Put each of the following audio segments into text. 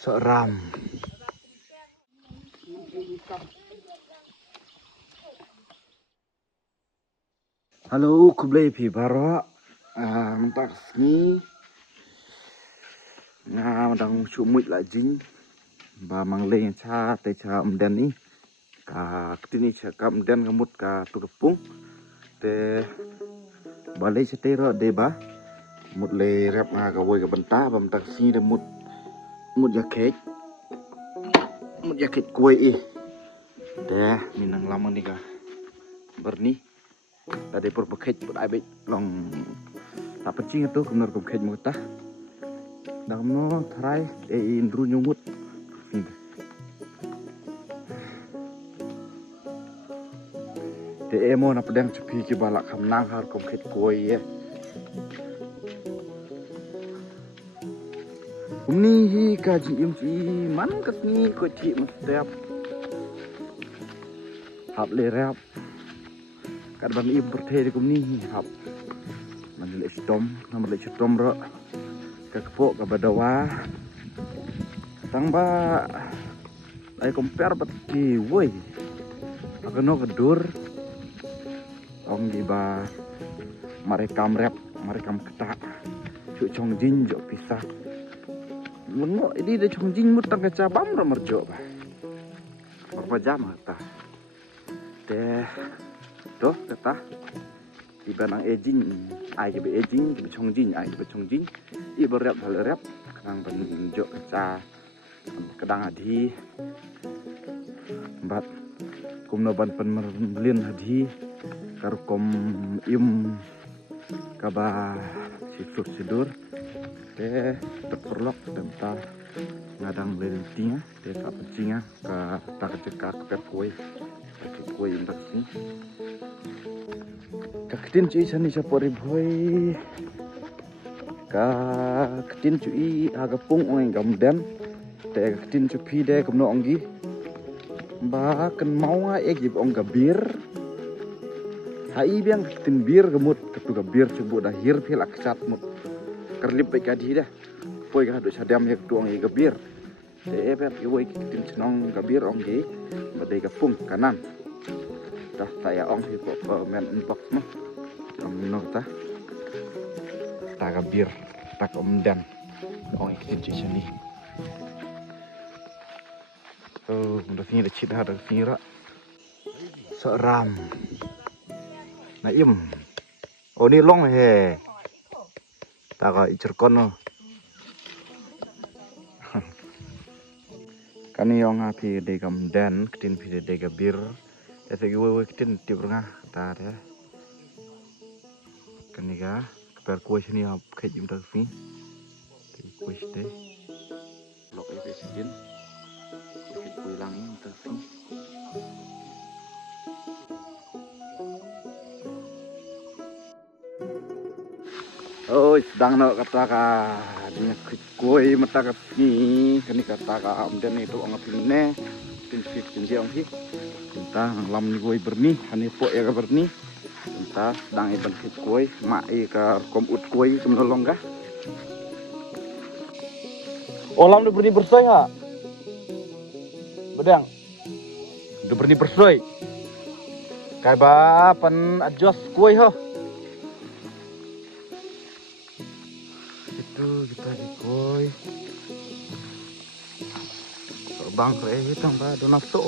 Seram. Halo, kublai pi bara. Mentak sini. Madang sumut lajing. Ba mangleng cha te cha umdan ni. Ka ketini cha ka umdan ngamut ka tu kepung. Te balai setero de ba. Mut le rap nga ka woi ka benta ba mentak sini de mut jaket. Mut jaket kue Te minang lama ni ka. Berni. Tadi perpekej put abik long tak pencing itu kebenar perpekej mutah. Dah no try indru nyumut. Te emo na pedang cepi ki balak kam nang har perpekej koi ya. Umni hi kaji imci man kat ni ko ci mustap. Hab le rap. Kad ban im perthe di kumni hab. Man le stom ro. Ka kepok ka badawa. Tang ba ai compare bat ki woi. Akono kedur. Ong di ba marekam rap, marekam ketak. Cu chong jin jo pisah. Mengo ini de chong jin mutang ka cabam ro merjo ba. Berapa jam ta? Te doh kata di banang ejing ai ke ejing ke chong jin ai ke chong jin i berap hal rap kadang benjo kaca kadang adi bat kumno ban penmerlin adi karukom im kaba sidur te terperlok tentang ngadang lelentinga te tak pencinga ka tak cekak perkoi kue untuk sini. Kaketin cuy sani sapori boy. Kaketin cuy agapung ong gamdan. Te kaketin cuy de kumno onggi. Ba ken mau nga egib ong gabir. Hai biang kaketin bir gemut ketu gabir coba dahir pil aksat mut. Kerlip baik adi dah. Poi ka do sadam yak tuang i gabir. Te ber iwoi kaketin senong gabir onggi. Badai gapung kanan. Dah saya ong hip hop men unbox mah. Amno ta. Taga bir tak omdan. Ong ikin sini. Oh, udah sini ada cit ada sini ra. Seram. Naim. Oh ni long he. Taga icerkono. Kani ong api de gamdan ketin pide de gabir. Efek gue ketin tiap rengah tar ya. Kaniga keper kue sini ap kejim terfi. Kue sini. Blok efek sejin. Efek kue langin terfi. Oh sedang nak kata ka dia kue mata kasni kani kata ka amdan itu angapin ne. Tin fit tin dia onghi. Entah lam ni kue berni, hani po ya ka berni. Entah sedang iban kit kue, mai ka kom ut kue kemenolong kah? Oh lam udah berni bersoi ha? Bedang. Udah berni bersoi. Kai ba pan adjust kue ha? Itu kita di kue. Terbang re tambah donato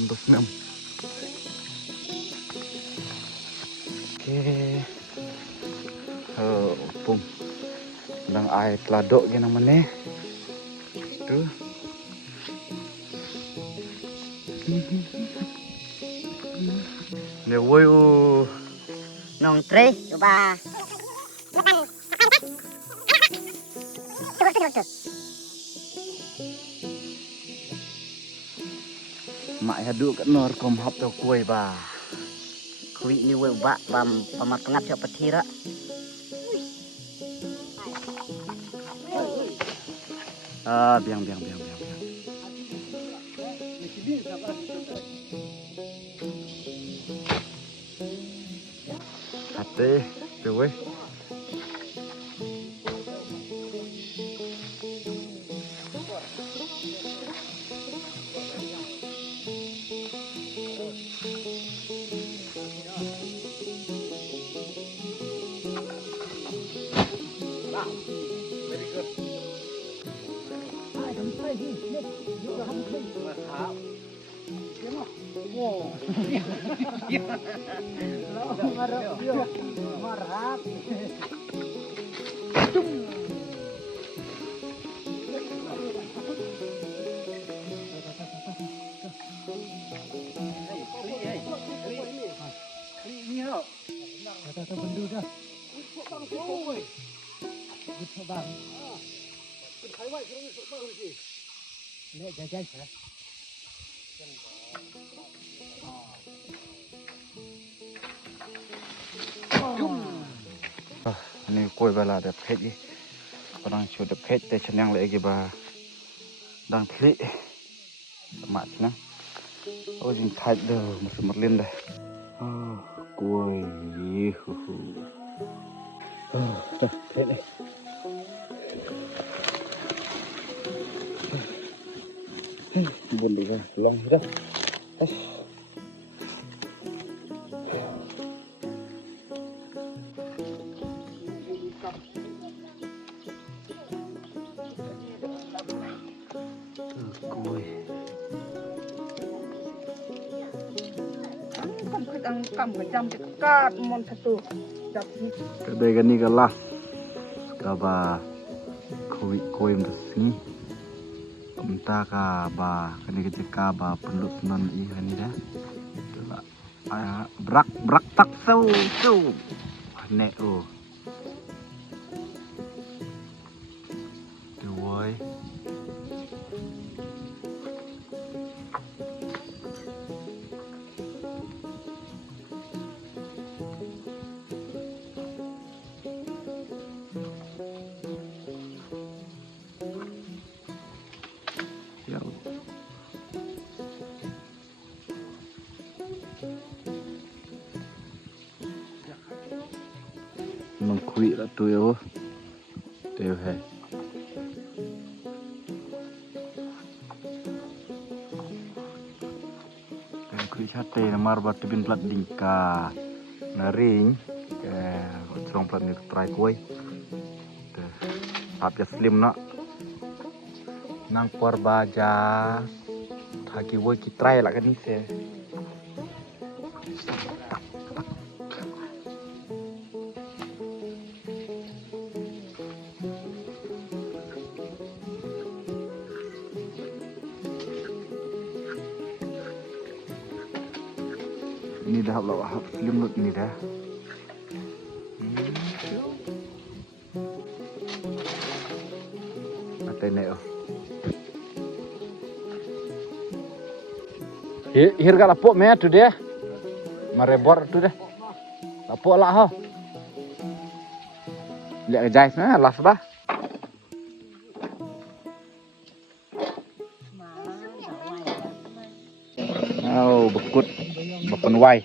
untuk nem. Pung nang air teladok gini namanya tuh ne woi nong tre coba mak hadu kat nor kom hap to kue ba kui ni we ba bam pamat pengat siapa tira biang hati tuh weh Ini kue bala ada pet orang sudah pet teh senang lagi bah dang klik mak senang oh jin kait dah masuk merlin dah kue pet ni bun dia long dah ang kam ka jam dekat mon satu jap kedai kan ni kelas kaba koi mesti entah kaba kini kita kaba perlu non ihan ni dah brak tak sau nek tu boy mengkuik lah tu yo teo hai mengkuik sate namar batu bin plat dingka naring ke strong plat ni try koi tapi slim nak nang por baja thagi woi ki try lah kan ni se ini dah hap slim lut ni dah ate ne hir ka lapok me tu dia marebor tu dah lapok lah ha lihat jais na las bah oh bekut bapen wai